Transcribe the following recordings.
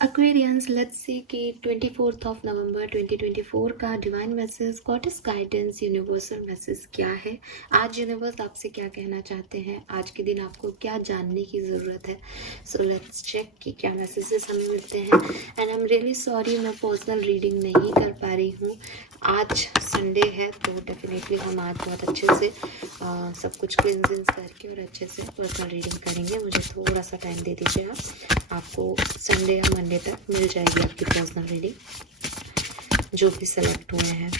Aquarians, let's see कि 24th of November 2024 का divine message, goddess guidance, universal message क्या है। आज यूनिवर्स आपसे क्या कहना चाहते हैं, आज के दिन आपको क्या जानने की ज़रूरत है। सो लेट्स चेक कि क्या मैसेजेस हमें मिलते हैं। And I am really sorry, मैं पर्सनल रीडिंग नहीं कर पा रही हूँ। आज संडे है तो डेफिनेटली हम आज बहुत अच्छे से सब कुछ क्लिनजिंग करके और अच्छे से पर्सनल रीडिंग करेंगे। मुझे थोड़ा सा टाइम दे दीजिए आपको संडे या मंडे तक मिल जाएगी आपकी पर्सनल रीडिंग जो भी सेलेक्ट हुए हैं।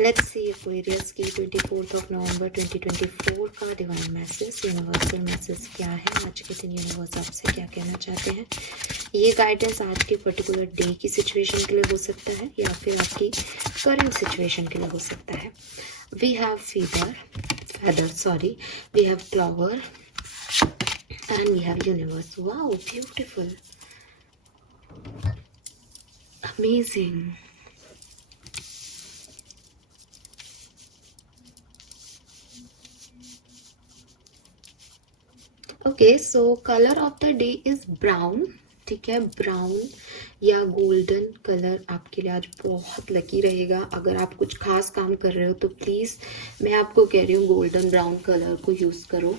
लेट्स सी एक्वेरियस की 24th ऑफ नवंबर 2024 का डिवाइन मैसेज, यूनिवर्सल मैसेज क्या है। आज के दिन यूनिवर्स आपसे क्या कहना चाहते हैं। ये गाइडेंस आज के पर्टिकुलर डे की सिचुएशन के लिए हो सकता है या फिर आपकी करंट सिचुएशन के लिए हो सकता है। We have we have flower and we have universe. Wow, beautiful, amazing. Okay, so colour of the day is brown. ठीक है, ब्राउन या गोल्डन कलर आपके लिए आज बहुत लकी रहेगा। अगर आप कुछ खास काम कर रहे हो तो प्लीज़ मैं आपको कह रही हूँ गोल्डन ब्राउन कलर को यूज़ करो।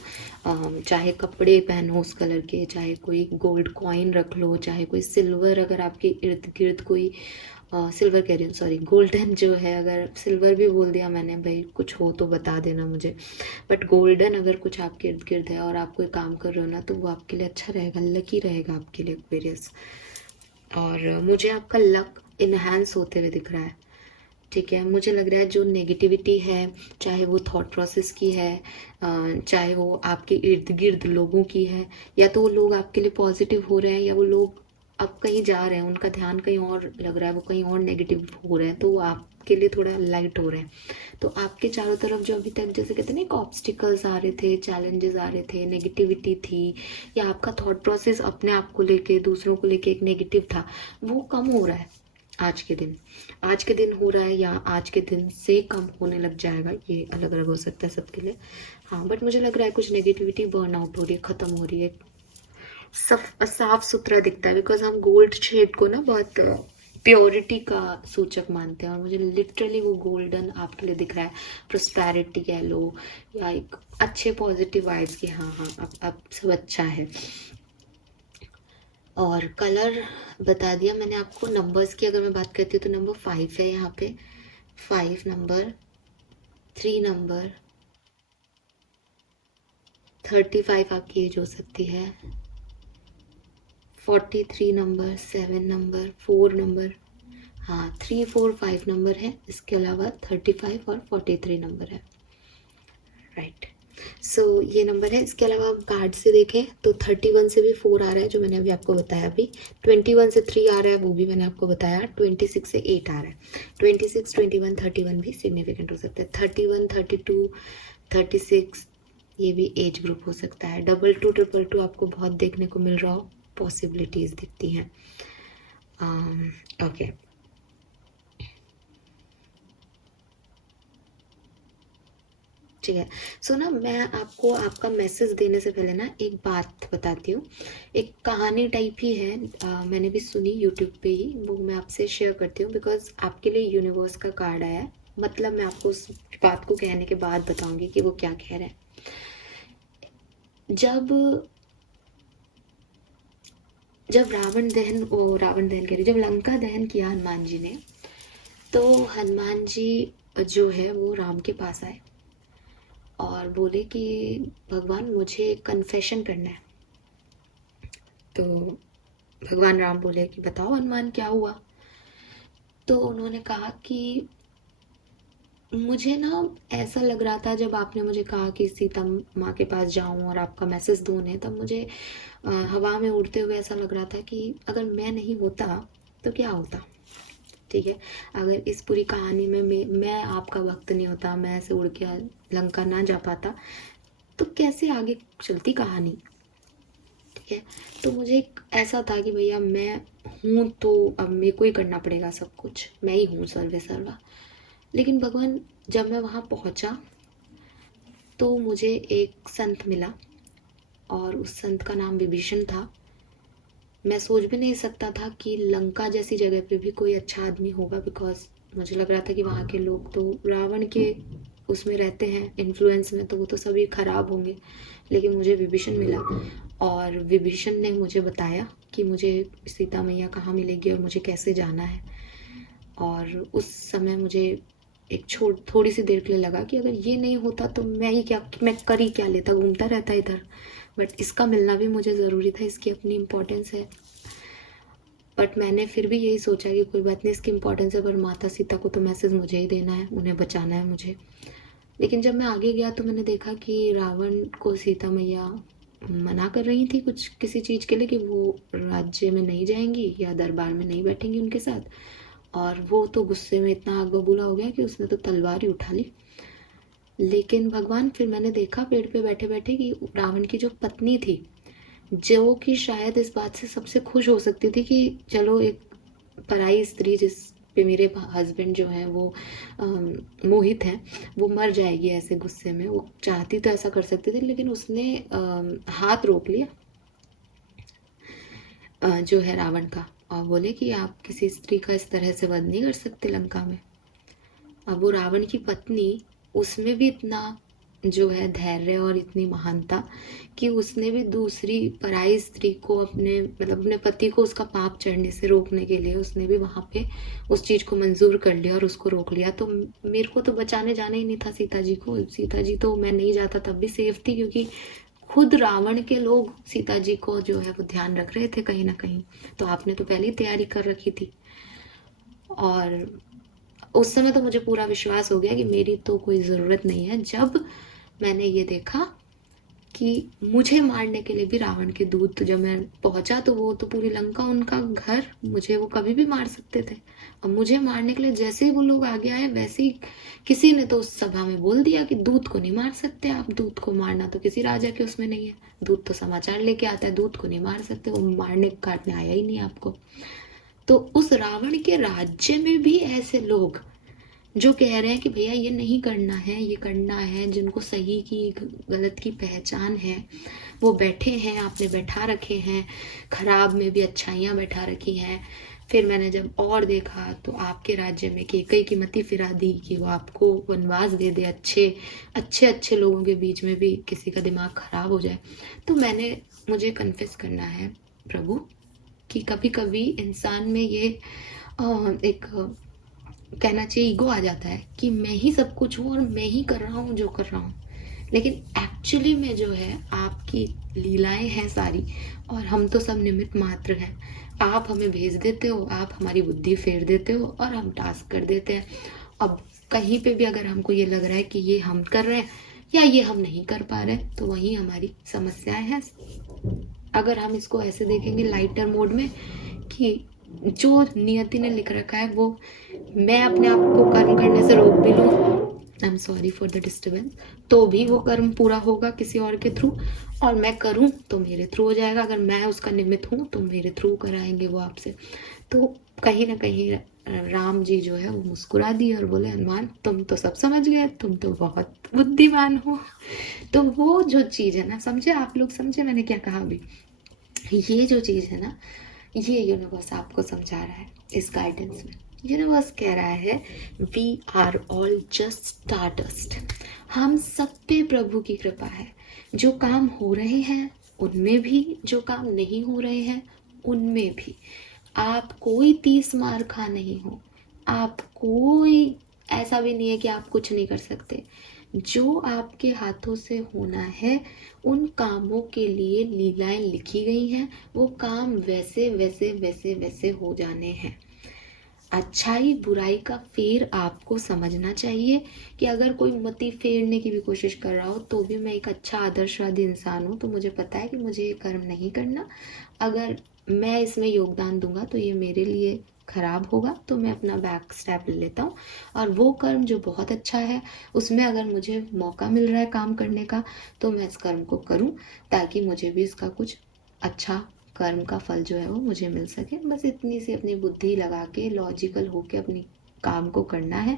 चाहे कपड़े पहनो उस कलर के, चाहे कोई गोल्ड कॉइन रख लो, चाहे कोई सिल्वर, अगर आपके इर्द गिर्द कोई सिल्वर कह रही हूँ, सॉरी गोल्डन जो है, अगर सिल्वर भी बोल दिया मैंने, भाई कुछ हो तो बता देना मुझे। बट गोल्डन अगर कुछ आपके इर्द गिर्द है और आप कोई काम कर रहे हो ना, तो वो आपके लिए अच्छा रहेगा, लकी रहेगा आपके लिए एक्वेरियस। और मुझे आपका लक इन्हांस होते हुए दिख रहा है। ठीक है, मुझे लग रहा है जो नेगेटिविटी है, चाहे वो थॉट प्रोसेस की है, चाहे वो आपके इर्द गिर्द लोगों की है, या तो वो लोग आपके लिए पॉजिटिव हो रहे हैं या वो लोग अब कहीं जा रहे हैं, उनका ध्यान कहीं और लग रहा है, वो कहीं और नेगेटिव हो रहे हैं, तो वो आपके लिए थोड़ा लाइट हो रहे हैं। तो आपके चारों तरफ जो अभी तक जैसे कहते हैं ना, ऑब्स्टिकल्स आ रहे थे, चैलेंजेस आ रहे थे, नेगेटिविटी थी, या आपका थॉट प्रोसेस अपने आप को लेके, दूसरों को लेके एक नेगेटिव था, वो कम हो रहा है आज के दिन हो रहा है, या आज के दिन से कम होने लग जाएगा। ये अलग अलग हो सकता है सबके लिए। हाँ, बट मुझे लग रहा है कुछ नेगेटिविटी बर्न आउट हो रही है, ख़त्म हो रही है, सब साफ सुथरा दिखता है। बिकॉज हम गोल्ड शेड को ना बहुत प्योरिटी का सूचक मानते हैं, और मुझे लिटरली वो गोल्डन आपके लिए दिख रहा है। प्रोस्पेरिटी कह लो, या एक अच्छे पॉजिटिव वाइब्स की, हाँ हाँ अब सब अच्छा है। और कलर बता दिया मैंने आपको। नंबर्स की अगर मैं बात करती हूँ तो नंबर 5 है यहाँ पे, 5 नंबर, 3 नंबर, 35 आपकी एज हो सकती है, 43 नंबर, 7 नंबर, 4 नंबर, हाँ 3, 4, 5 नंबर है। इसके अलावा 35 और 43 नंबर है। राइट, सो ये नंबर है। इसके अलावा आप कार्ड से देखें तो 31 से भी 4 आ रहा है, जो मैंने अभी आपको बताया। अभी 21 से 3 आ रहा है, वो भी मैंने आपको बताया। 26 से 8 आ रहा है। 26, 21, 31 भी सिग्निफिकेंट हो सकता है। 31, 32, 36 ये भी एज ग्रुप हो सकता है। 22, 222 आपको बहुत देखने को मिल रहा हो, पॉसिबिलिटीज़ दिखती हैं। ओके, ठीक है। सो ना, मैं आपको आपका मैसेज देने से पहले ना एक बात बताती हूँ। एक कहानी टाइप ही है, मैंने भी सुनी यूट्यूब पे ही, वो मैं आपसे शेयर करती हूँ। बिकॉज आपके लिए यूनिवर्स का कार्ड आया है, मतलब मैं आपको उस बात को कहने के बाद बताऊंगी कि वो क्या कह रहे हैं। जब रावण दहन कह रही, जब लंका दहन किया हनुमान जी ने, तो हनुमान जी जो है वो राम के पास आए और बोले कि भगवान मुझे कन्फेशन करना है। तो भगवान राम बोले कि बताओ हनुमान क्या हुआ। तो उन्होंने कहा कि मुझे ना ऐसा लग रहा था, जब आपने मुझे कहा कि सीता माँ के पास जाऊँ और आपका मैसेज दूँ ने, तब मुझे हवा में उड़ते हुए ऐसा लग रहा था कि अगर मैं नहीं होता तो क्या होता। ठीक है, अगर इस पूरी कहानी में मैं आपका वक्त नहीं होता, मैं ऐसे उड़ के लंका ना जा पाता, तो कैसे आगे चलती कहानी। ठीक है, तो मुझे एक ऐसा था कि भैया मैं हूँ तो अब मेरे को ही करना पड़ेगा सब कुछ, मैं ही हूँ सर्वे सर्वा। लेकिन भगवान, जब मैं वहाँ पहुँचा तो मुझे एक संत मिला, और उस संत का नाम विभीषण था। मैं सोच भी नहीं सकता था कि लंका जैसी जगह पे भी कोई अच्छा आदमी होगा, बिकॉज मुझे लग रहा था कि वहाँ के लोग तो रावण के उसमें रहते हैं इन्फ्लुएंस में, तो वो तो सभी खराब होंगे। लेकिन मुझे विभीषण मिला और विभीषण ने मुझे बताया कि मुझे सीता मैया कहाँ मिलेगी और मुझे कैसे जाना है। और उस समय मुझे एक थोड़ी सी देर के लिए लगा कि अगर ये नहीं होता तो मैं कर ही क्या लेता, घूमता रहता इधर। बट इसका मिलना भी मुझे ज़रूरी था, इसकी अपनी इम्पोर्टेंस है। बट मैंने फिर भी यही सोचा कि कोई बात नहीं, इसकी इम्पोर्टेंस है, पर माता सीता को तो मैसेज मुझे ही देना है, उन्हें बचाना है मुझे। लेकिन जब मैं आगे गया तो मैंने देखा कि रावण को सीता मैया मना कर रही थी कुछ किसी चीज़ के लिए, कि वो राज्य में नहीं जाएंगी या दरबार में नहीं बैठेंगी उनके साथ। और वो तो गुस्से में इतना आग बबूला हो गया कि उसने तो तलवार ही उठा ली। लेकिन भगवान, फिर मैंने देखा पेड़ पे बैठे बैठे कि रावण की जो पत्नी थी, जो कि शायद इस बात से सबसे खुश हो सकती थी कि चलो एक पराई स्त्री जिस पे मेरे हस्बैंड जो हैं वो मोहित हैं, वो मर जाएगी ऐसे गुस्से में। वो चाहती तो ऐसा कर सकती थी, लेकिन उसने हाथ रोक लिया जो है रावण का, और बोले कि आप किसी स्त्री का इस तरह से वध नहीं कर सकते लंका में। अब वो रावण की पत्नी, उसमें भी इतना जो है धैर्य और इतनी महानता कि उसने भी दूसरी पराई स्त्री को अपने मतलब अपने पति को उसका पाप चढ़ने से रोकने के लिए उसने भी वहाँ पे उस चीज़ को मंजूर कर लिया और उसको रोक लिया। तो मेरे को तो बचाने जाना ही नहीं था सीता जी को। सीता जी तो मैं नहीं जाता तब भी सेफ थी, क्योंकि खुद रावण के लोग सीता जी को जो है वो ध्यान रख रहे थे कहीं ना कहीं। तो आपने तो पहले ही तैयारी कर रखी थी। और उस समय तो मुझे पूरा विश्वास हो गया कि मेरी तो कोई ज़रूरत नहीं है, जब मैंने ये देखा कि मुझे मारने के लिए भी रावण के दूत, जब मैं पहुंचा तो वो तो पूरी लंका उनका घर, मुझे वो कभी भी मार सकते थे। और मुझे मारने के लिए जैसे ही वो लोग आगे आए, वैसे ही किसी ने तो उस सभा में बोल दिया कि दूत को नहीं मार सकते आप, दूत को मारना तो किसी राजा के उसमें नहीं है, दूत तो समाचार लेके आता है, दूत को नहीं मार सकते, वो मारने काटने आया ही नहीं आपको। तो उस रावण के राज्य में भी ऐसे लोग जो कह रहे हैं कि भैया ये नहीं करना है, ये करना है, जिनको सही की गलत की पहचान है, वो बैठे हैं, आपने बैठा रखे हैं, खराब में भी अच्छाइयाँ बैठा रखी हैं। फिर मैंने जब और देखा तो आपके राज्य में कैकई की मति फिरा दी कि वो आपको वनवास दे दे, अच्छे अच्छे अच्छे लोगों के बीच में भी किसी का दिमाग खराब हो जाए। तो मुझे कन्फेस करना है प्रभु कि कभी कभी इंसान में ये एक कहना चाहिए ईगो आ जाता है कि मैं ही सब कुछ हूँ और मैं ही कर रहा हूँ जो कर रहा हूँ। लेकिन एक्चुअली में जो है आपकी लीलाएं हैं सारी, और हम तो सब निमित्त मात्र हैं। आप हमें भेज देते हो, आप हमारी बुद्धि फेर देते हो और हम टास्क कर देते हैं। अब कहीं पे भी अगर हमको ये लग रहा है कि ये हम कर रहे हैं या ये हम नहीं कर पा रहे, तो वही हमारी समस्याएं हैं। अगर हम इसको ऐसे देखेंगे लाइटर मोड में कि जो नियति ने लिख रखा है वो, मैं अपने आप को कर्म करने से रोक भी लूँ, I am sorry for the disturbance, तो भी वो कर्म पूरा होगा किसी और के थ्रू, और मैं करूँ तो मेरे थ्रू हो जाएगा। अगर मैं उसका निमित्त हूँ तो मेरे थ्रू कराएंगे वो आपसे। तो कहीं ना कहीं राम जी जो है वो मुस्कुरा दिए और बोले, हनुमान तुम तो सब समझ गए, तुम तो बहुत बुद्धिमान हो। तो वो जो चीज़ है ना, समझे आप लोग, समझे मैंने क्या कहा अभी? ये जो चीज़ है ना, ये यूनिवर्स आपको समझा रहा है इस गाइडेंस में। यूनिवर्स कह रहा है we are all just stardust. हम सब पे प्रभु की कृपा है। जो काम हो रहे हैं उनमें भी, जो काम नहीं हो रहे हैं उनमें भी। आप कोई 30 मार खा नहीं हो। आप कोई ऐसा भी नहीं है कि आप कुछ नहीं कर सकते। जो आपके हाथों से होना है, उन कामों के लिए लीलाएं लिखी गई हैं। वो काम वैसे वैसे वैसे वैसे हो जाने हैं। अच्छाई बुराई का फेर आपको समझना चाहिए कि अगर कोई मति फेरने की भी कोशिश कर रहा हो तो भी मैं एक अच्छा आदर्शवादी इंसान हूँ, तो मुझे पता है कि मुझे ये कर्म नहीं करना। अगर मैं इसमें योगदान दूंगा तो ये मेरे लिए खराब होगा, तो मैं अपना बैक स्टेप ले लेता हूँ। और वो कर्म जो बहुत अच्छा है, उसमें अगर मुझे मौका मिल रहा है काम करने का, तो मैं इस कर्म को करूँ, ताकि मुझे भी इसका कुछ अच्छा कर्म का फल जो है वो मुझे मिल सके। बस इतनी सी अपनी बुद्धि लगा के लॉजिकल होके अपनी काम को करना है।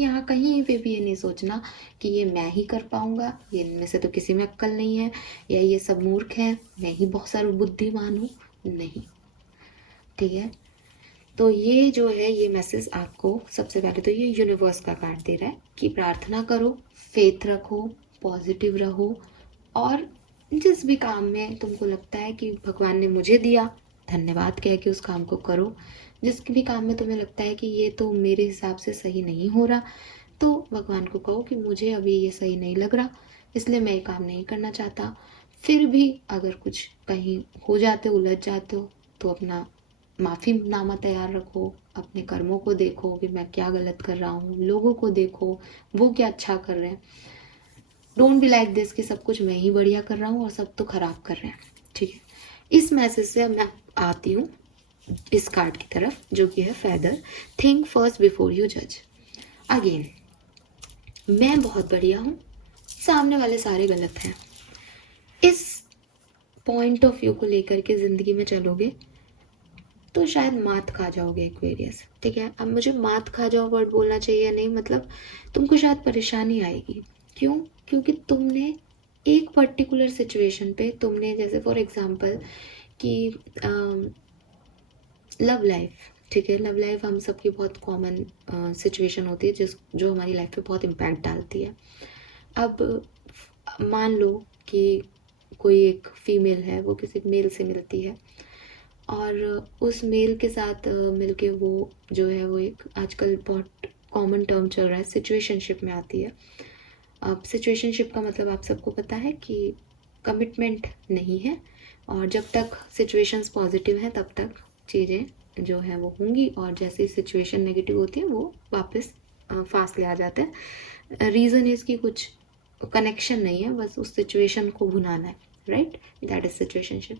यहाँ कहीं पे भी ये नहीं सोचना कि ये मैं ही कर पाऊँगा, ये इनमें से तो किसी में अक्ल नहीं है, या ये सब मूर्ख हैं, मैं ही बहुत सारा बुद्धिमान हूँ। नहीं, ठीक है। तो ये जो है ये मैसेज आपको सबसे पहले तो ये यूनिवर्स का कार्ड दे रहा है कि प्रार्थना करो, फेथ रखो, पॉजिटिव रहो, और जिस भी काम में तुमको लगता है कि भगवान ने मुझे दिया, धन्यवाद कह के उस काम को करो। जिस भी काम में तुम्हें लगता है कि ये तो मेरे हिसाब से सही नहीं हो रहा, तो भगवान को कहो कि मुझे अभी ये सही नहीं लग रहा, इसलिए मैं ये काम नहीं करना चाहता। फिर भी अगर कुछ कहीं हो जाते, उलझ जाते हो, तो अपना माफ़ीनामा तैयार रखो, अपने कर्मों को देखो कि मैं क्या गलत कर रहा हूँ, लोगों को देखो वो क्या अच्छा कर रहे हैं। डोंट बी लाइक दिस कि सब कुछ मैं ही बढ़िया कर रहा हूँ और सब तो खराब कर रहे हैं। ठीक है, इस मैसेज से मैं आती हूँ इस कार्ड की तरफ, जो कि है feather. Think first before you जज। अगेन, मैं बहुत बढ़िया हूँ, सामने वाले सारे गलत हैं। इस पॉइंट ऑफ व्यू को लेकर के ज़िंदगी में चलोगे तो शायद मात खा जाओगे एक्वेरियस। ठीक है, अब मुझे मात खा जाओ वर्ड बोलना चाहिए नहीं, मतलब तुमको शायद परेशानी आएगी। क्यों? क्योंकि तुमने एक पर्टिकुलर सिचुएशन पे, तुमने जैसे फॉर एग्जांपल कि लव लाइफ, ठीक है, लव लाइफ हम सबकी बहुत कॉमन सिचुएशन होती है जो हमारी लाइफ पे बहुत इम्पैक्ट डालती है। अब मान लो कि कोई एक फीमेल है, वो किसी मेल से मिलती है और उस मेल के साथ मिलके वो जो है वो एक आजकल बहुत कॉमन टर्म चल रहा है, सिचुएशनशिप में आती है। अब सिचुएशनशिप का मतलब आप सबको पता है कि कमिटमेंट नहीं है, और जब तक सिचुएशंस पॉजिटिव हैं तब तक चीज़ें जो हैं वो होंगी, और जैसे सिचुएशन नेगेटिव होती है वो वापस फासले आ जाते हैं। रीज़न इसकी कुछ कनेक्शन नहीं है, बस उस सिचुएशन को भुनाना है, राइट, दैट इज सिचुएशनशिप।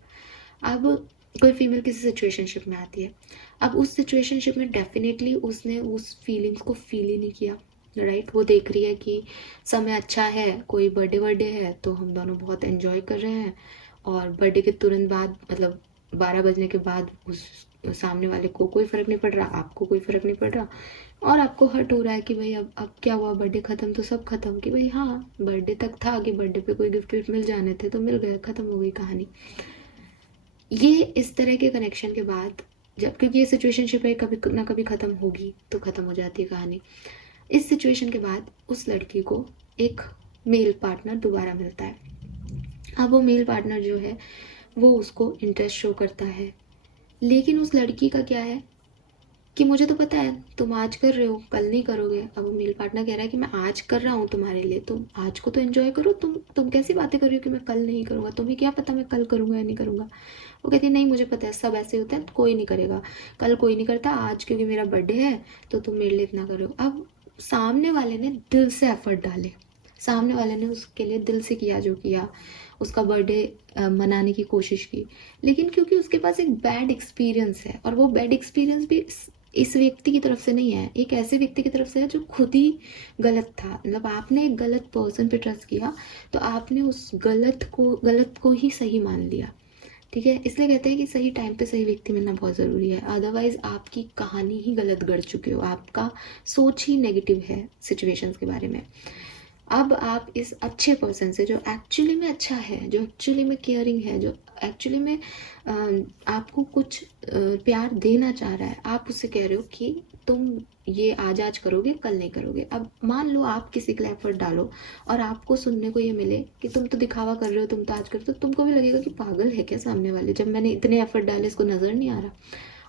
अब कोई फीमेल किसी सिचुएशनशिप में आती है, अब उस सिचुएशनशिप में डेफिनेटली उसने उस फीलिंग्स को फील ही नहीं किया, राइट। वो देख रही है कि समय अच्छा है, कोई बर्थडे है तो हम दोनों बहुत एंजॉय कर रहे हैं, और बर्थडे के तुरंत बाद मतलब 12 बजने के बाद उस सामने वाले को कोई फ़र्क नहीं पड़ रहा, आपको कोई फ़र्क नहीं पड़ रहा, और आपको हर्ट हो रहा है कि भाई अब क्या हुआ, बर्थडे ख़त्म तो सब ख़त्म, कि भाई हाँ बर्थडे तक था कि बर्थडे पे कोई गिफ्ट विफ्ट मिल जाने थे तो मिल गया, ख़त्म हो गई कहानी। ये इस तरह के कनेक्शन के बाद, जब क्योंकि ये सिचुएशनशिप है, कभी ना कभी ख़त्म होगी तो ख़त्म हो जाती है कहानी। इस सिचुएशन के बाद उस लड़की को एक मेल पार्टनर दोबारा मिलता है। अब वो मेल पार्टनर जो है वो उसको इंटरेस्ट शो करता है, लेकिन उस लड़की का क्या है कि मुझे तो पता है तुम आज कर रहे हो, कल नहीं करोगे। अब वो मेल पार्टनर कह रहा है कि मैं आज कर रहा हूँ तुम्हारे लिए, तुम आज को तो एंजॉय करो, तुम कैसी बातें कर रही हो कि मैं कल नहीं करूँगा, तुम्हें क्या पता मैं कल करूँगा या नहीं करूँगा। वो कहती है नहीं मुझे पता है, सब ऐसे होता है, कोई नहीं करेगा, कल कोई नहीं करता, आज क्योंकि मेरा बर्थडे है तो तुम मेरे लिए इतना करो। अब सामने वाले ने दिल से एफर्ट डाले, सामने वाले ने उसके लिए दिल से किया जो किया, उसका बर्थडे मनाने की कोशिश की, लेकिन क्योंकि उसके पास एक बैड एक्सपीरियंस है, और वो बैड एक्सपीरियंस भी इस व्यक्ति की तरफ से नहीं है, एक ऐसे व्यक्ति की तरफ से है जो खुद ही गलत था। मतलब आपने एक गलत पर्सन पे ट्रस्ट किया, तो आपने उस गलत को ही सही मान लिया। ठीक है, इसलिए कहते हैं कि सही टाइम पे सही व्यक्ति मिलना बहुत ज़रूरी है, अदरवाइज आपकी कहानी ही गलत गढ़ चुके हो, आपका सोच ही नेगेटिव है सिचुएशंस के बारे में। अब आप इस अच्छे पर्सन से, जो एक्चुअली में अच्छा है, जो एक्चुअली में केयरिंग है, जो एक्चुअली में आपको कुछ प्यार देना चाह रहा है, आप उससे कह रहे हो कि तुम ये आज करोगे, कल नहीं करोगे। अब मान लो आप किसी के लिए एफर्ट डालो और आपको सुनने को ये मिले कि तुम तो दिखावा कर रहे हो, तुम तो आज कर रहे हो, तो तुमको भी लगेगा कि पागल है क्या सामने वाले, जब मैंने इतने एफर्ट डाले इसको नज़र नहीं आ रहा।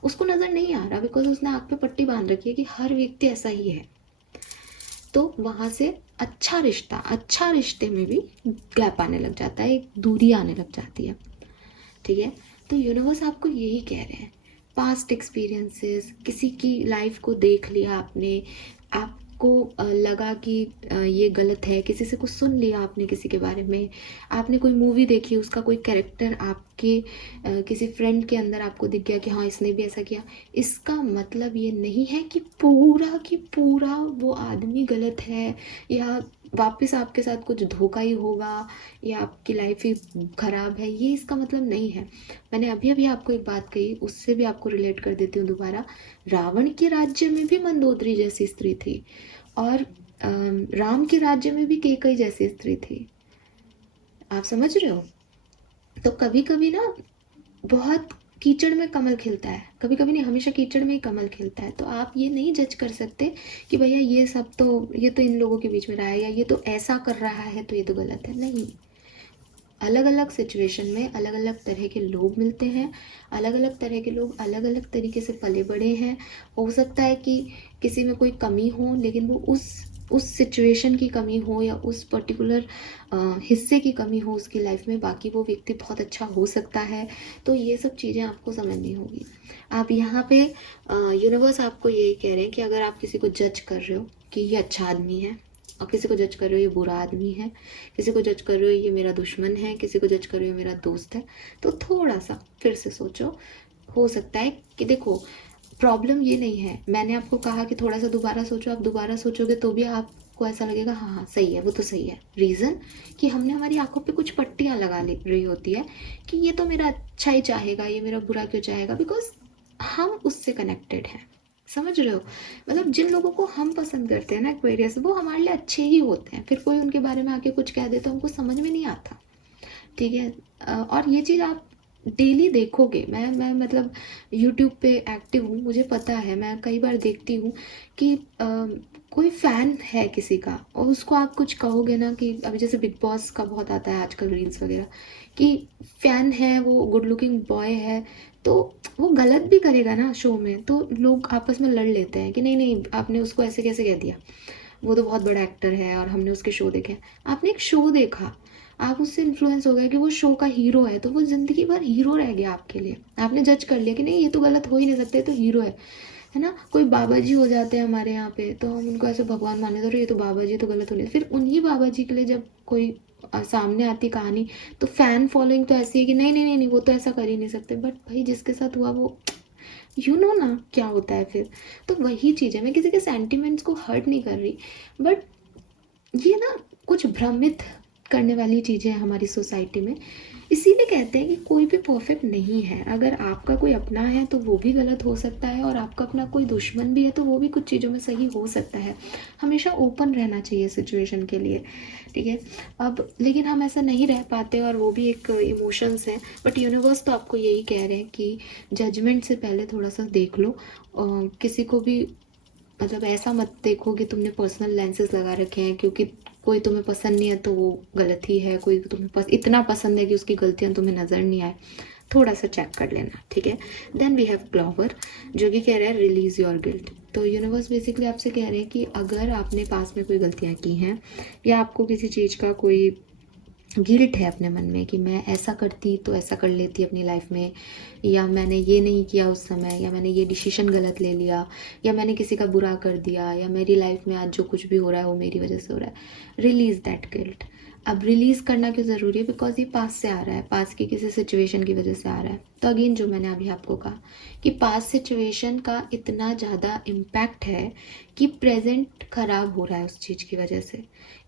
उसको नज़र नहीं आ रहा बिकॉज उसने आँख पे पट्टी बांध रखी है कि हर व्यक्ति ऐसा ही है। तो वहाँ से अच्छा रिश्ते में भी गैप आने लग जाता है, एक दूरी आने लग जाती है। ठीक है, तो यूनिवर्स आपको यही कह रहे हैं, पास्ट एक्सपीरियंसेस, किसी की लाइफ को देख लिया आपने, आपको लगा कि ये गलत है, किसी से कुछ सुन लिया आपने किसी के बारे में, आपने कोई मूवी देखी, उसका कोई कैरेक्टर आपके किसी फ्रेंड के अंदर आपको दिख गया कि हाँ इसने भी ऐसा किया, इसका मतलब ये नहीं है कि पूरा वो आदमी गलत है, या वापस आपके साथ कुछ धोखा ही होगा, या आपकी लाइफ ही ख़राब है, ये इसका मतलब नहीं है। मैंने अभी आपको एक बात कही, उससे भी आपको रिलेट कर देती हूँ दोबारा। रावण के राज्य में भी मंदोदरी जैसी स्त्री थी, और राम के राज्य में भी कैकई जैसी स्त्री थी। आप समझ रहे हो? तो कभी कभी ना बहुत कीचड़ में कमल खिलता है, कभी कभी नहीं, हमेशा कीचड़ में ही कमल खिलता है। तो आप ये नहीं जज कर सकते कि भैया ये सब तो, ये तो इन लोगों के बीच में रहा है, या ये तो ऐसा कर रहा है तो ये तो गलत है। नहीं, अलग अलग सिचुएशन में अलग अलग तरह के लोग मिलते हैं, अलग अलग तरह के लोग अलग अलग तरीके से पले बड़े हैं। हो सकता है कि किसी में कोई कमी हो, लेकिन वो उस सिचुएशन की कमी हो या उस पर्टिकुलर हिस्से की कमी हो उसकी लाइफ में, बाकी वो व्यक्ति बहुत अच्छा हो सकता है। तो ये सब चीज़ें आपको समझनी होगी। आप यहाँ पे यूनिवर्स आपको यही कह रहे हैं कि अगर आप किसी को जज कर रहे हो कि ये अच्छा आदमी है, और किसी को जज कर रहे हो ये बुरा आदमी है, किसी को जज कर रहे हो ये मेरा दुश्मन है, किसी को जज कर रहे हो मेरा दोस्त है, तो थोड़ा सा फिर से सोचो। हो सकता है कि देखो, प्रॉब्लम ये नहीं है, मैंने आपको कहा कि थोड़ा सा दोबारा सोचो, आप दोबारा सोचोगे तो भी आपको ऐसा लगेगा हाँ हाँ सही है, वो तो सही है। रीज़न कि हमने हमारी आंखों पे कुछ पट्टियाँ लगा ले रही होती है कि ये तो मेरा अच्छा ही चाहेगा, ये मेरा बुरा क्यों चाहेगा, बिकॉज हम उससे कनेक्टेड हैं। समझ रहे हो? मतलब जिन लोगों को हम पसंद करते हैं ना एक्वेरियस, वो हमारे लिए अच्छे ही होते हैं। फिर कोई उनके बारे में आके कुछ कह दे तो हमको समझ में नहीं आता। ठीक है? और ये चीज़ आप डेली देखोगे। मैं मतलब यूट्यूब पे एक्टिव हूँ, मुझे पता है, मैं कई बार देखती हूँ कि कोई फ़ैन है किसी का और उसको आप कुछ कहोगे ना, कि अभी जैसे बिग बॉस का बहुत आता है आजकल रील्स वगैरह, कि फ़ैन है, वो गुड लुकिंग बॉय है, तो वो गलत भी करेगा ना शो में, तो लोग आपस में लड़ लेते हैं कि नहीं नहीं आपने उसको ऐसे कैसे कह दिया, वो तो बहुत बड़ा एक्टर है और हमने उसके शो देखे। आपने एक शो देखा, आप उससे इन्फ्लुएंस हो गए कि वो शो का हीरो है, तो वो ज़िंदगी भर हीरो रह गया आपके लिए। आपने जज कर लिया कि नहीं ये तो गलत हो ही नहीं सकता, ये तो हीरो है ना। कोई बाबा जी हो जाते हैं हमारे यहाँ पे, तो हम उनको ऐसे भगवान माने, तो ये तो बाबा जी तो गलत होने, फिर उन्हीं बाबा जी के लिए जब कोई सामने आती कहानी, तो फैन फॉलोइंग तो ऐसी है कि नहीं नहीं नहीं नहीं वो तो ऐसा कर ही नहीं सकते। बट भाई जिसके साथ हुआ वो ना क्या होता है फिर। तो वही चीज़ है, मैं किसी के सेंटिमेंट्स को हर्ट नहीं कर रही, बट ये ना कुछ भ्रमित करने वाली चीज़ें हैं हमारी सोसाइटी में। इसीलिए कहते हैं कि कोई भी परफेक्ट नहीं है। अगर आपका कोई अपना है तो वो भी गलत हो सकता है, और आपका अपना कोई दुश्मन भी है तो वो भी कुछ चीज़ों में सही हो सकता है। हमेशा ओपन रहना चाहिए सिचुएशन के लिए। ठीक है? अब लेकिन हम ऐसा नहीं रह पाते, और वो भी एक इमोशंस हैं। बट यूनिवर्स तो आपको यही कह रहे हैं कि जजमेंट से पहले थोड़ा सा देख लो। किसी को भी मतलब ऐसा मत देखो कि तुमने पर्सनल लेंसेज लगा रखे हैं, क्योंकि कोई तुम्हें पसंद नहीं है तो वो गलत ही है, कोई तुम्हें इतना पसंद है कि उसकी गलतियां तुम्हें नज़र नहीं आए। थोड़ा सा चेक कर लेना। ठीक है? देन वी हैव क्लॉवर, जो कि कह रहा है रिलीज योर गिल्ट। तो यूनिवर्स बेसिकली आपसे कह रहे हैं कि अगर आपने पास में कोई गलतियां की हैं, या आपको किसी चीज़ का कोई गिल्ट है अपने मन में कि मैं ऐसा करती तो ऐसा कर लेती अपनी लाइफ में, या मैंने ये नहीं किया उस समय, या मैंने ये डिसीजन गलत ले लिया, या मैंने किसी का बुरा कर दिया, या मेरी लाइफ में आज जो कुछ भी हो रहा है वो मेरी वजह से हो रहा है, रिलीज़ दैट गिल्ट। अब रिलीज़ करना क्यों ज़रूरी है? बिकॉज ये पास से आ रहा है, पास की किसी सिचुएशन की वजह से आ रहा है। तो अगेन जो मैंने अभी आपको कहा कि पास सिचुएशन का इतना ज़्यादा इम्पैक्ट है कि प्रेजेंट खराब हो रहा है उस चीज़ की वजह से।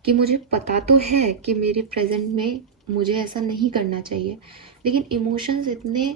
कि मुझे पता तो है कि मेरे प्रेजेंट में मुझे ऐसा नहीं करना चाहिए, लेकिन इमोशंस इतने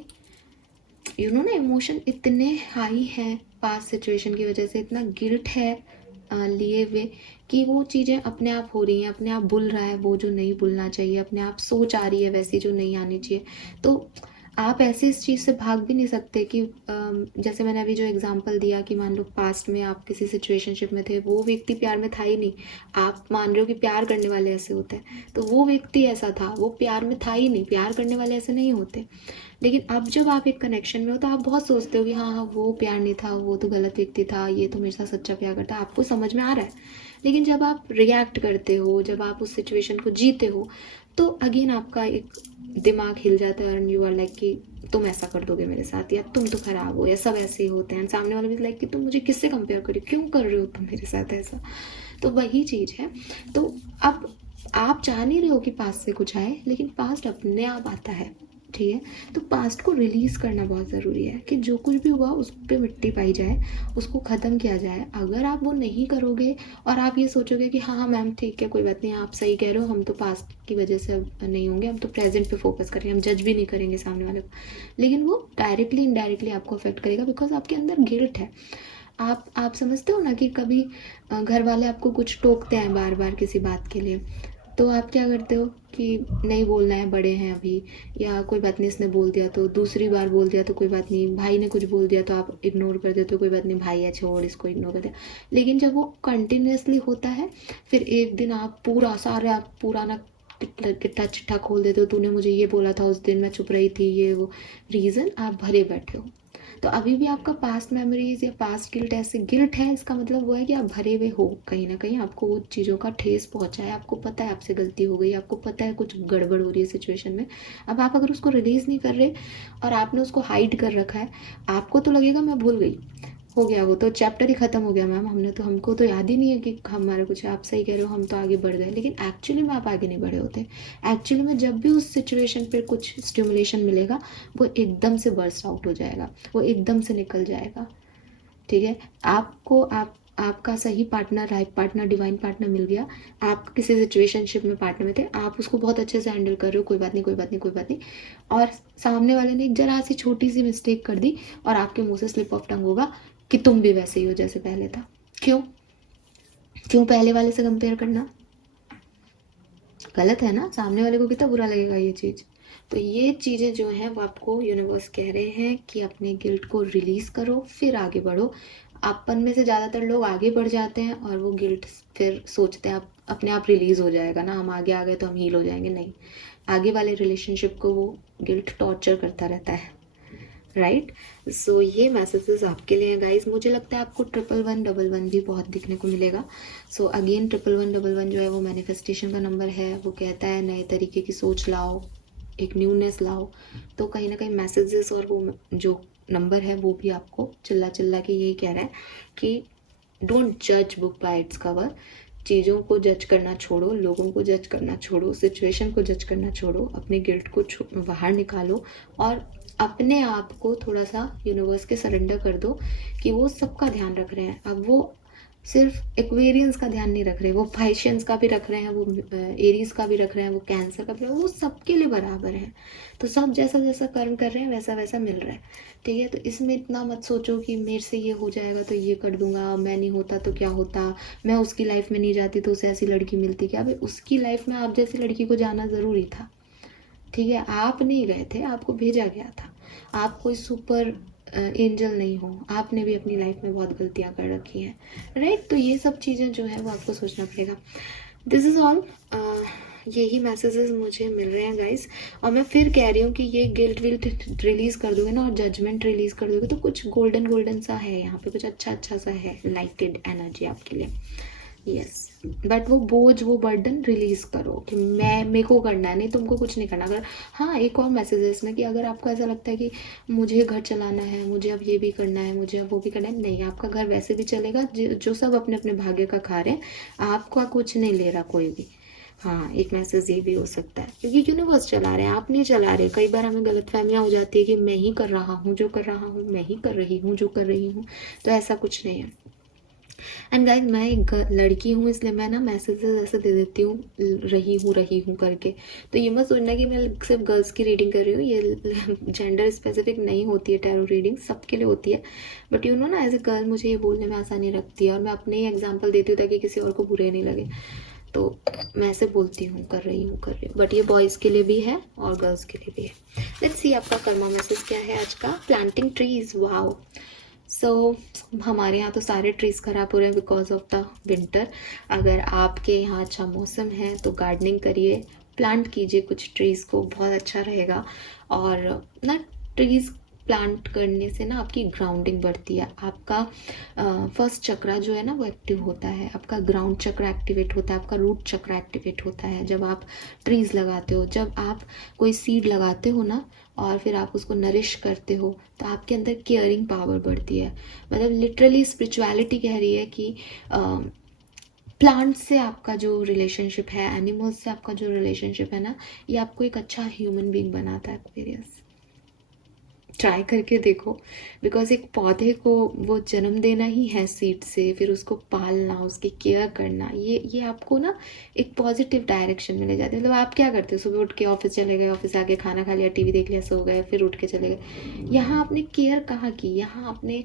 ना इमोशन इतने हाई हैं पास्ट सिचुएशन की वजह से, इतना गिल्ट है लिए हुए, कि वो चीज़ें अपने आप हो रही हैं, अपने आप भूल रहा है वो जो नहीं भूलना चाहिए, अपने आप सोच आ रही है वैसी जो नहीं आनी चाहिए। तो आप ऐसे इस चीज़ से भाग भी नहीं सकते कि जैसे मैंने अभी जो एग्जांपल दिया कि मान लो पास्ट में आप किसी सिचुएशनशिप में थे, वो व्यक्ति प्यार में था ही नहीं। आप मान रहे हो कि प्यार करने वाले ऐसे होते हैं, तो वो व्यक्ति ऐसा था, वो प्यार में था ही नहीं। प्यार करने वाले ऐसे नहीं होते। लेकिन अब जब आप एक कनेक्शन में हो तो आप बहुत सोचते हो कि हाँ हाँ वो प्यार नहीं था, वो तो गलत व्यक्ति था, ये तो मेरे साथ सच्चा प्यार करता है। आपको समझ में आ रहा है। लेकिन जब आप रिएक्ट करते हो, जब आप उस सिचुएशन को जीते हो, तो अगेन आपका एक दिमाग हिल जाता है, और यू आर लाइक कि तुम ऐसा कर दोगे मेरे साथ, या तुम तो खराब हो, या सब ऐसे ही होते हैं। सामने वाले भी लाइक कि तुम मुझे किससे कंपेयर करो, क्यों कर रहे हो तुम मेरे साथ ऐसा। तो वही चीज़ है। तो अब आप चाह नहीं रहे हो कि पास्ट से कुछ आए, लेकिन पास्ट अपने आप आता है। ठीक है? तो पास्ट को रिलीज़ करना बहुत ज़रूरी है कि जो कुछ भी हुआ उस पर मिट्टी पाई जाए, उसको ख़त्म किया जाए। अगर आप वो नहीं करोगे और आप ये सोचोगे कि हाँ हाँ मैम ठीक है कोई बात नहीं, आप सही कह रहे हो, हम तो पास्ट की वजह से नहीं होंगे, हम तो प्रेजेंट पे फोकस करेंगे, हम जज भी नहीं करेंगे सामने वाले को, लेकिन वो डायरेक्टली इनडायरेक्टली आपको अफेक्ट करेगा, बिकॉज आपके अंदर गिल्ट है। आप समझते हो ना कि कभी घर वाले आपको कुछ टोकते हैं बार बार किसी बात के लिए, तो आप क्या करते हो कि नहीं बोलना है, बड़े हैं अभी, या कोई बात नहीं इसने बोल दिया तो दूसरी बार बोल दिया तो कोई बात नहीं, भाई ने कुछ बोल दिया तो आप इग्नोर कर देते हो, कोई बात नहीं भाई है छोड़ इसको, इग्नोर कर दिया। लेकिन जब वो कंटिन्यूसली होता है, फिर एक दिन आप पूरा सारा पुराना किट्टा चिट्ठा खोल देते हो, तूने मुझे ये बोला था उस दिन, मैं चुप रही थी, ये वो रीज़न आप भरे बैठे हो। तो अभी भी आपका पास्ट मेमोरीज या पास्ट गिल्ट, ऐसे गिल्ट है, इसका मतलब वो है कि आप भरे हुए हो कहीं ना कहीं, आपको वो चीज़ों का ठेस पहुंचा है, आपको पता है आपसे गलती हो गई, आपको पता है कुछ गड़बड़ हो रही है सिचुएशन में। अब आप अगर उसको रिलीज़ नहीं कर रहे और आपने उसको हाइड कर रखा है, आपको तो लगेगा मैं भूल गई, हो गया, वो तो चैप्टर ही खत्म हो गया मैम, हमने तो, हमको तो याद ही नहीं है कि हमारा कुछ है। आप सही कह रहे हो, हम तो आगे बढ़ गए, लेकिन एक्चुअली में आप आगे नहीं बढ़े होते। एक्चुअली में जब भी उस सिचुएशन पर कुछ स्टिमुलेशन मिलेगा, वो एकदम से बर्स्ट आउट हो जाएगा, वो एकदम से निकल जाएगा। ठीक है, आपको आपका सही partner, right partner, divine partner मिल गया, आप किसी सिचुएशनशिप में पार्टनर में थे, आप उसको बहुत अच्छे से हैंडल कर रहे हो, कोई बात नहीं कोई बात नहीं कोई बात नहीं, और सामने वाले ने एक जरा सी छोटी सी मिस्टेक कर दी और आपके मुंह से स्लिप ऑफ टंग होगा कि तुम भी वैसे ही हो जैसे पहले था। क्यों? क्यों पहले वाले से कंपेयर करना? गलत है ना? सामने वाले को कितना बुरा लगेगा ये चीज़। तो ये चीज़ें जो हैं वो आपको यूनिवर्स कह रहे हैं कि अपने गिल्ट को रिलीज़ करो, फिर आगे बढ़ो। अपन में से ज़्यादातर लोग आगे बढ़ जाते हैं और वो गिल्ट फिर सोचते हैं आप अपने आप रिलीज़ हो जाएगा ना, हम आगे आ गए तो हम हील हो जाएंगे। नहीं, आगे वाले रिलेशनशिप को वो गिल्ट टॉर्चर करता रहता है, राइट। सो ये मैसेजेस आपके लिए हैं गाइज। मुझे लगता है आपको 1111 भी बहुत दिखने को मिलेगा। सो अगेन 1111 जो है वो मैनिफेस्टेशन का नंबर है, वो कहता है नए तरीके की सोच लाओ, एक न्यूनेस लाओ। तो कहीं ना कहीं मैसेजेस और वो जो नंबर है वो भी आपको चिल्ला चिल्ला के यही कह रहा है कि डोंट जज बुक बाय इट्स कवर। चीज़ों को जज करना छोड़ो, लोगों को जज करना छोड़ो, सिचुएशन को जज करना छोड़ो, अपने गिल्ट को बाहर निकालो और अपने आप को थोड़ा सा यूनिवर्स के सरेंडर कर दो कि वो सबका ध्यान रख रहे हैं। अब वो सिर्फ एक्वेरियंस का ध्यान नहीं रख रहे, वो फाइशियंस का भी रख रहे हैं, वो एरीज का भी रख रहे हैं, वो कैंसर का भी रख रहे हैं, वो सबके लिए बराबर है। तो सब जैसा जैसा कर्म कर रहे हैं वैसा वैसा मिल रहा है। ठीक है, तो इसमें इतना मत सोचो कि मेरे से ये हो जाएगा तो ये कर दूंगा, मैं नहीं होता तो क्या होता, मैं उसकी लाइफ में नहीं जाती तो उसे ऐसी लड़की मिलती क्या। भाई उसकी लाइफ में आप जैसी लड़की को जाना ज़रूरी था। ठीक है, आप नहीं गए थे, आपको भेजा गया था। आप कोई सुपर एंजल नहीं हो, आपने भी अपनी लाइफ में बहुत गलतियां कर रखी हैं, राइट। तो ये सब चीज़ें जो है वो आपको सोचना पड़ेगा। This is all. यही मैसेजेस मुझे मिल रहे हैं गाइस। और मैं फिर कह रही हूँ कि ये गिल्ट विल्ट रिलीज़ कर दोगे ना और जजमेंट रिलीज़ कर दोगे तो कुछ गोल्डन गोल्डन सा है यहाँ पे, कुछ अच्छा अच्छा सा है, लाइटेड एनर्जी आपके लिए। यस, बट वो बोझ, वो बर्डन रिलीज करो कि मैं, मेरे को करना है, नहीं तुमको कुछ नहीं करना। अगर हाँ, एक और मैसेज है इसमें कि अगर आपको ऐसा लगता है कि मुझे घर चलाना है, मुझे अब ये भी करना है, मुझे अब वो भी करना है, नहीं, आपका घर वैसे भी चलेगा, जो सब अपने अपने भाग्य का खा रहे हैं, आपका कुछ नहीं ले रहा कोई भी। हाँ, एक मैसेज ये भी हो सकता है क्योंकि यूनिवर्स चला रहे हैं, आप नहीं चला रहे। कई बार हमें गलतफहमियां हो जाती है कि मैं ही कर रहा हूँ जो कर रहा हूँ, मैं ही कर रही हूँ जो कर रही हूँ, तो ऐसा कुछ नहीं है। एंड गाइज, मैं एक लड़की हूँ इसलिए मैं ना मैसेजेस ऐसे दे देती हूँ रही हूँ करके। तो ये मत सोचना कि मैं सिर्फ गर्ल्स की रीडिंग कर रही हूँ, ये जेंडर स्पेसिफिक नहीं होती है टैरो रीडिंग, सबके लिए होती है। बट यू नो ना, एज ए गर्ल मुझे ये बोलने में आसानी लगती है और मैं अपने ही एग्जाम्पल देती हूँ ताकि किसी और को बुरे नहीं लगे। तो मैं ऐसे बोलती हूँ कर रही हूँ, बट ये बॉयज़ के लिए भी है और गर्ल्स के लिए भी है। लेट्स सी आपका कर्मा मैसेज क्या है आज का। Planting trees, wow. सो हमारे यहाँ तो सारे ट्रीज़ ख़राब हो रहे हैं बिकॉज ऑफ द विंटर। अगर आपके यहाँ अच्छा मौसम है तो गार्डनिंग करिए, प्लांट कीजिए कुछ ट्रीज़ को, बहुत अच्छा रहेगा। और ना, ट्रीज़ प्लांट करने से ना आपकी ग्राउंडिंग बढ़ती है, आपका फर्स्ट चक्रा जो है ना वो एक्टिव होता है, आपका ग्राउंड चक्र एक्टिवेट होता है, आपका रूट चक्र एक्टिवेट होता है जब आप ट्रीज़ लगाते हो। जब आप कोई सीड लगाते हो ना और फिर आप उसको नरिश करते हो तो आपके अंदर केयरिंग पावर बढ़ती है। मतलब लिटरली स्पिरिचुअलिटी कह रही है कि प्लांट से आपका जो रिलेशनशिप है, एनिमल्स से आपका जो रिलेशनशिप है ना, ये आपको एक अच्छा ह्यूमन बीइंग बनाता है, एक्वेरियस। ट्राई करके देखो, बिकॉज एक पौधे को वो जन्म देना ही है सीड से, फिर उसको पालना, उसकी केयर करना, ये आपको ना एक पॉजिटिव डायरेक्शन में ले जाते हैं। मतलब आप क्या करते हो, सुबह उठ के ऑफिस चले गए, ऑफिस आके खाना खा लिया, टीवी देख लिया, सो गए, फिर उठ के चले गए। यहाँ आपने केयर कहाँ की, यहाँ आपने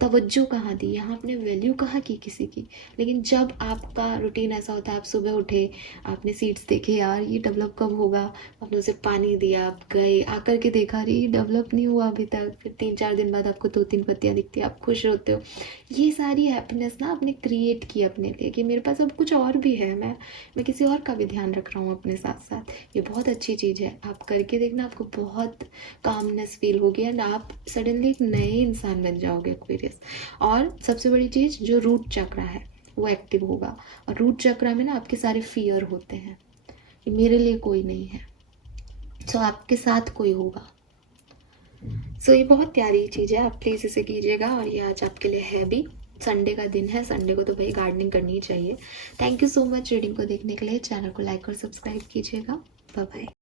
तवज्जो कहाँ दी, यहाँ आपने वैल्यू कहाँ की किसी की। लेकिन जब आपका रूटीन ऐसा होता है, आप सुबह उठे, आपने सीड्स देखे, यार ये डेवलप कब होगा, आपने उसे पानी दिया, आप गए, आकर के देखा अरे ये डेवलप नहीं हुआ अभी तक, फिर 3-4 दिन बाद आपको 2-3 पत्तियाँ दिखती है, आप खुश होते हो। ये सारी हैप्पीनेस ना आपने क्रिएट की अपने लिए कि मेरे पास अब कुछ और भी है, मैं किसी और का भी ध्यान रख रहा हूँ अपने साथ साथ। ये बहुत अच्छी चीज़ है, आप करके देखना, आपको बहुत कामनेस फील होगी एंड आप सडनली एक नए इंसान बन जाओगे एक्वेरियस। और सबसे बड़ी चीज़, जो रूट चक्र है वो एक्टिव होगा, और रूट चक्र में ना आपके सारे फियर होते हैं कि मेरे लिए कोई नहीं है, सो आपके साथ कोई होगा। सो ये बहुत प्यारी चीज़ है, आप प्लीज़ इसे कीजिएगा। और ये आज आपके लिए है भी, संडे का दिन है, संडे को तो भाई गार्डनिंग करनी ही चाहिए। Thank you so much reading को देखने के लिए। चैनल को लाइक और सब्सक्राइब कीजिएगा। Bye bye.